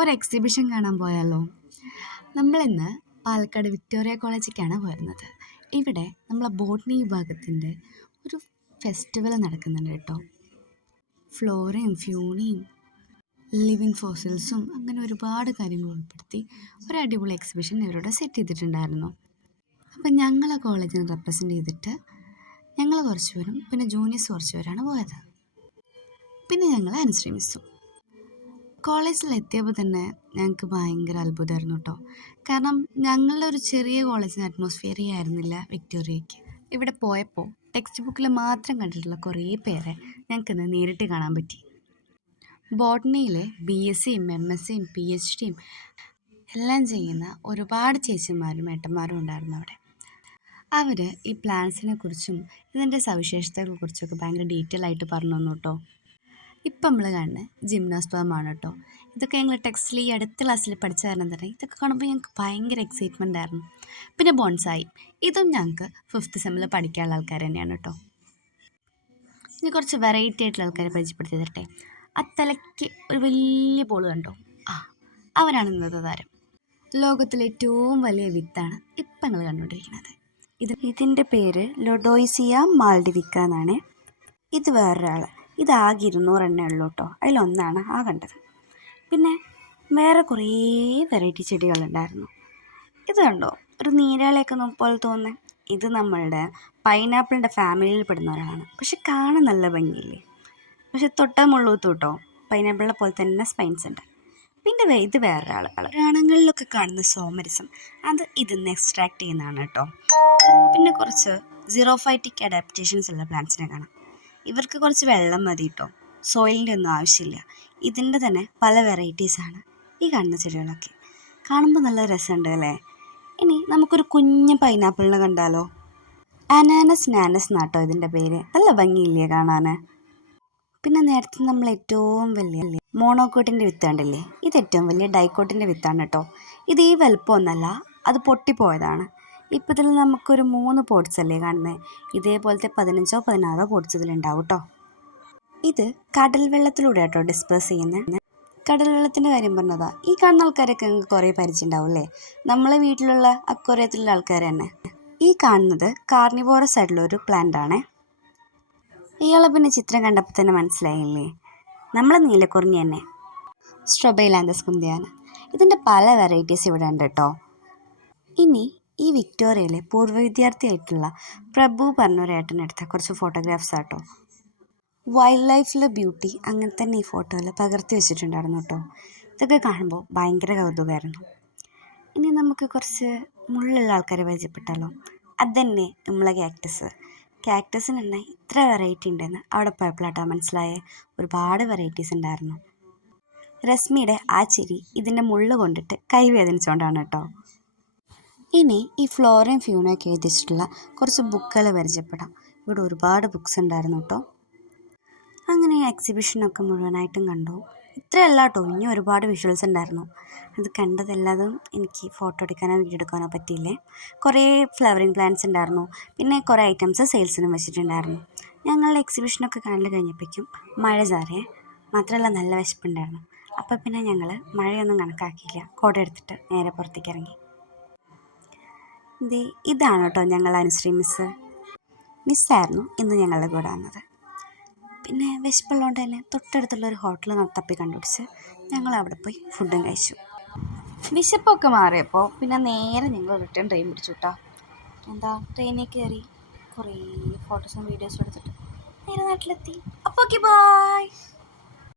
ഒരു എക്സിബിഷൻ കാണാൻ പോയാലോ? നമ്മളിന്ന് പാലക്കാട് വിക്ടോറിയ കോളേജിലേക്കാണ് പോരുന്നത്. ഇവിടെ നമ്മളെ ബോട്ടണി വിഭാഗത്തിൻ്റെ ഒരു ഫെസ്റ്റിവൽ നടക്കുന്നുണ്ട് കേട്ടോ. ഫ്ലോറയും ഫ്യൂണയും ലിവിങ് ഫോസിൽസും അങ്ങനെ ഒരുപാട് കാര്യങ്ങൾ ഉൾപ്പെടുത്തി ഒരു അടിപൊളി എക്സിബിഷൻ ഇവരോട് സെറ്റ് ചെയ്തിട്ടുണ്ടായിരുന്നു. അപ്പം ഞങ്ങളെ കോളേജിനെ റെപ്രസെൻ്റ് ചെയ്തിട്ട് ഞങ്ങൾ കുറച്ച് പേരും പിന്നെ ജൂനിയേഴ്സ് കുറച്ച് പേരാണ് പോയത്. പിന്നെ ഞങ്ങൾ അനുശ്രീ മിസ്സും. കോളേജിലെത്തിയപ്പോൾ തന്നെ ഞങ്ങൾക്ക് ഭയങ്കര അത്ഭുതമായിരുന്നു കേട്ടോ. കാരണം ഞങ്ങളുടെ ഒരു ചെറിയ കോളേജിന് അറ്റ്മോസ്ഫിയറേ ആയിരുന്നില്ല വിക്ടോറിയയ്ക്ക്. ഇവിടെ പോയപ്പോൾ ടെക്സ്റ്റ് ബുക്കിൽ മാത്രം കണ്ടിട്ടുള്ള കുറേ പേരെ ഞങ്ങൾക്കിന്ന് നേരിട്ട് കാണാൻ പറ്റി. ബോട്ടണിയിലെ BScയും MScയും PhDയും എല്ലാം ചെയ്യുന്ന ഒരുപാട് ചേച്ചിമാരും ഏട്ടന്മാരും ഉണ്ടായിരുന്നു അവിടെ. അവർ ഈ പ്ലാന്റ്സിനെ കുറിച്ചും ഇതിൻ്റെ സവിശേഷതകളെ കുറിച്ചൊക്കെ ഭയങ്കര ഡീറ്റെയിൽ ആയിട്ട് പറഞ്ഞു തന്നു കേട്ടോ. ഇപ്പം നമ്മൾ കാണുന്നത് ജിംനാസ്പേമാണ് കേട്ടോ. ഇതൊക്കെ ഞങ്ങൾ ടെക്സ്റ്റിൽ ഈ അടുത്ത ക്ലാസ്സിൽ പഠിച്ചു തരണം തന്നെ. ഇതൊക്കെ കാണുമ്പോൾ ഞങ്ങൾക്ക് ഭയങ്കര എക്സൈറ്റ്മെൻ്റ് ആയിരുന്നു. പിന്നെ ബോൺസായി, ഇതും ഞങ്ങൾക്ക് 5th സെമ്മിൽ പഠിക്കാനുള്ള ആൾക്കാർ തന്നെയാണ് കേട്ടോ. ഇനി കുറച്ച് വെറൈറ്റി ആയിട്ടുള്ള ആൾക്കാരെ പരിചയപ്പെടുത്തി തരട്ടെ. ആ തലയ്ക്ക് ഒരു വലിയ ബോൾ കണ്ടോ? അവരാണ് ഇന്നത്തെ താരം. ലോകത്തിലെ ഏറ്റവും വലിയ വിത്താണ് ഇപ്പം ഞങ്ങൾ കണ്ടുകൊണ്ടിരിക്കുന്നത്. ഇതിൻ്റെ പേര് ലൊഡോയ്സിയ മാൽഡിവിക്ക എന്നാണ്. ഇത് വേറൊരാൾ. ഇതാകെ 200 എണ്ണേ ഉള്ളൂ കേട്ടോ. അതിലൊന്നാണ് ആ കണ്ടത്. പിന്നെ വേറെ കുറേ വെറൈറ്റി ചെടികളുണ്ടായിരുന്നു. ഇത് കണ്ടോ? ഒരു നീരാളിയൊക്കെ പോലെ തോന്നുന്നത്. ഇത് നമ്മളുടെ പൈനാപ്പിളിൻ്റെ ഫാമിലിയിൽ പെടുന്ന ഒരാളാണ്. പക്ഷെ കാണാൻ നല്ല ഭംഗിയില്ലേ? പക്ഷെ തൊട്ടാൽ മുള്ളൂത്തു കേട്ടോ. പൈനാപ്പിളിനെ പോലെ തന്നെ സ്പൈൻസ് ഉണ്ട്. പിന്നെ ഇത് വേറൊരാൾ. പുരാണങ്ങളിലൊക്കെ കാണുന്ന സോമരസം, അത് ഇതിന്ന് എക്സ്ട്രാക്ട് ചെയ്യുന്നതാണ് കേട്ടോ. പിന്നെ കുറച്ച് സീറോഫൈറ്റിക് അഡാപ്റ്റേഷൻസ് ഉള്ള പ്ലാന്റ്സിനെ കാണാം. ഇവർക്ക് കുറച്ച് വെള്ളം മതി കേട്ടോ. സോയിലിൻ്റെ ഒന്നും ആവശ്യമില്ല. ഇതിൻ്റെ തന്നെ പല വെറൈറ്റീസാണ് ഈ കാണുന്ന ചെടികളൊക്കെ. കാണുമ്പോൾ നല്ല രസമുണ്ട് അല്ലേ? ഇനി നമുക്കൊരു കുഞ്ഞ് പൈനാപ്പിളിനെ കണ്ടാലോ? അനാനസ് നാനസ് എന്നാട്ടോ ഇതിൻ്റെ പേര്. നല്ല ഭംഗിയില്ലേ കാണാൻ? പിന്നെ നേരത്തെ നമ്മൾ ഏറ്റവും വലിയ മോണോക്കോട്ടിൻ്റെ വിത്ത് കണ്ടില്ലേ? ഇത് ഏറ്റവും വലിയ ഡൈക്കോട്ടിൻ്റെ വിത്താണ് കേട്ടോ. ഇത് ഈ വലുപ്പമൊന്നല്ല, അത് പൊട്ടിപ്പോയതാണ്. ഇപ്പം ഇതിൽ നമുക്കൊരു 3 പോട്ട്സ് അല്ലേ കാണുന്നത്. ഇതേപോലത്തെ 15 16 പോട്ട്സ് ഇതിലുണ്ടാവും കേട്ടോ. ഇത് കടൽ വെള്ളത്തിലൂടെ കേട്ടോ ഡിസ്പേഴ്സ് ചെയ്യുന്നത്. കടൽ വെള്ളത്തിൻ്റെ കാര്യം പറഞ്ഞതാ. ഈ കാണുന്ന ആൾക്കാരൊക്കെ നിങ്ങൾക്ക് കുറേ പരിചയം ഉണ്ടാവും അല്ലേ? നമ്മളെ വീട്ടിലുള്ള അക്വേറിയത്തിലുള്ള ആൾക്കാർ തന്നെ. ഈ കാണുന്നത് കാർണിവോറസ് ആയിട്ടുള്ള ഒരു പ്ലാന്റ് ആണ്. ഇയാളെ പിന്നെ ചിത്രം കണ്ടപ്പോൾ തന്നെ മനസ്സിലായില്ലേ? നമ്മളെ നീലക്കുറിഞ്ഞി തന്നെ, സ്ട്രോബൈലാന്തസ് കുന്തിയാണ്. ഇതിൻ്റെ പല വെറൈറ്റീസ് ഇവിടെ ഉണ്ട് കേട്ടോ. ഇനി ഈ വിക്ടോറിയയിലെ പൂർവ്വ വിദ്യാർത്ഥിയായിട്ടുള്ള പ്രഭു പറഞ്ഞൊരു ഏട്ടനെടുത്ത കുറച്ച് ഫോട്ടോഗ്രാഫ്സ് ആട്ടോ. വൈൽഡ് ലൈഫിലെ ബ്യൂട്ടി അങ്ങനെ തന്നെ ഈ ഫോട്ടോയിൽ പകർത്തി വെച്ചിട്ടുണ്ടായിരുന്നു കേട്ടോ. ഇതൊക്കെ കാണുമ്പോൾ ഭയങ്കര കൗതുകമായിരുന്നു. ഇനി നമുക്ക് കുറച്ച് മുള്ളുള്ള ആൾക്കാരെ പരിചയപ്പെട്ടാലോ? അതുതന്നെ നമ്മളെ ക്യാക്ടസിന് തന്നെ ഇത്ര വെറൈറ്റി ഉണ്ടെന്ന് അവിടെ പോയപ്പോഴാട്ടോ മനസ്സിലായ. ഒരുപാട് വെറൈറ്റീസ് ഉണ്ടായിരുന്നു. രശ്മിയുടെ ആ ചിരി ഇതിൻ്റെ മുള്ള് കൊണ്ടിട്ട് കൈ വേദനിച്ചുകൊണ്ടാണ് കേട്ടോ. ഇനി ഈ ഫ്ലോറയും ഫ്യൂണയൊക്കെ എഴുതിച്ചിട്ടുള്ള കുറച്ച് ബുക്കുകൾ പരിചയപ്പെടാം. ഇവിടെ ഒരുപാട് ബുക്സ് ഉണ്ടായിരുന്നു കേട്ടോ. അങ്ങനെ എക്സിബിഷനൊക്കെ മുഴുവനായിട്ടും കണ്ടു. ഇത്രയല്ല കേട്ടോ, ഇനി ഒരുപാട് വിഷ്വൽസ് ഉണ്ടായിരുന്നു. അത് കണ്ടതെല്ലാതും എനിക്ക് ഫോട്ടോ എടുക്കാനോ വീഡിയോ എടുക്കാനോ പറ്റിയില്ലേ. കുറേ ഫ്ലവറിങ് പ്ലാന്റ്സ് ഉണ്ടായിരുന്നു. പിന്നെ കുറേ ഐറ്റംസ് സെയിൽസിനും വെച്ചിട്ടുണ്ടായിരുന്നു. ഞങ്ങളുടെ എക്സിബിഷനൊക്കെ കാണൽ കഴിഞ്ഞപ്പോഴേക്കും മഴ ചാറിയേ. മാത്രമല്ല നല്ല വിശപ്പുണ്ടായിരുന്നു. അപ്പോൾ പിന്നെ ഞങ്ങൾ മഴയൊന്നും കണക്കാക്കിയില്ല. കുട എടുത്തിട്ട് നേരെ പുറത്തേക്ക് ഇറങ്ങി. ഇതാണ് കേട്ടോ ഞങ്ങൾ അനുശ്രീ മിസ്സായിരുന്നു ഇന്ന് ഞങ്ങളുടെ കൂടെ വന്നത്. പിന്നെ വിശപ്പുള്ളതുകൊണ്ട് തന്നെ തൊട്ടടുത്തുള്ളൊരു ഹോട്ടൽ തപ്പി കണ്ടുപിടിച്ച് ഞങ്ങൾ അവിടെ പോയി ഫുഡും കഴിച്ചു. വിശപ്പൊക്കെ മാറിയപ്പോൾ പിന്നെ നേരെ ഞങ്ങൾ റിട്ടേൺ ട്രെയിൻ പിടിച്ചു കേട്ടോ. ട്രെയിനിൽ കയറി കുറേ ഫോട്ടോസും വീഡിയോസും എടുത്തിട്ട് നേരെ നാട്ടിലെത്തി. അപ്പോൾ ഓക്കെ, ബൈ.